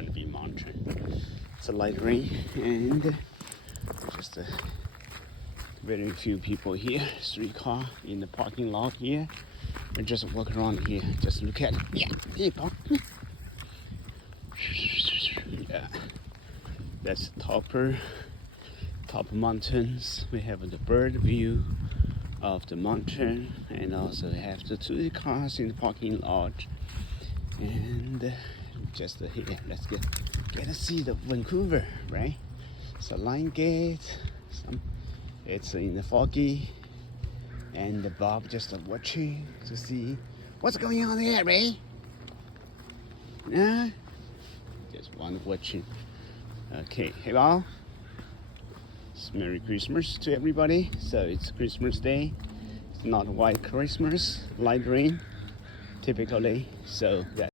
Burnaby mountain. It's a light rain and just very few people here. 3 cars in the parking lot here. We just walk around here. Just look at it. Yeah, here you go. Yeah, that's top mountains. We have the bird view of the mountain, and also we have the 2 cars in the parking lot. And just here, let's get to see the Vancouver, right? It's a line gate. It's in the foggy, and the Bob just watching to see what's going on there, Ray. Just one watching. Okay, hey Bob. Merry Christmas to everybody. So it's Christmas Day. It's not white Christmas, light rain, typically. So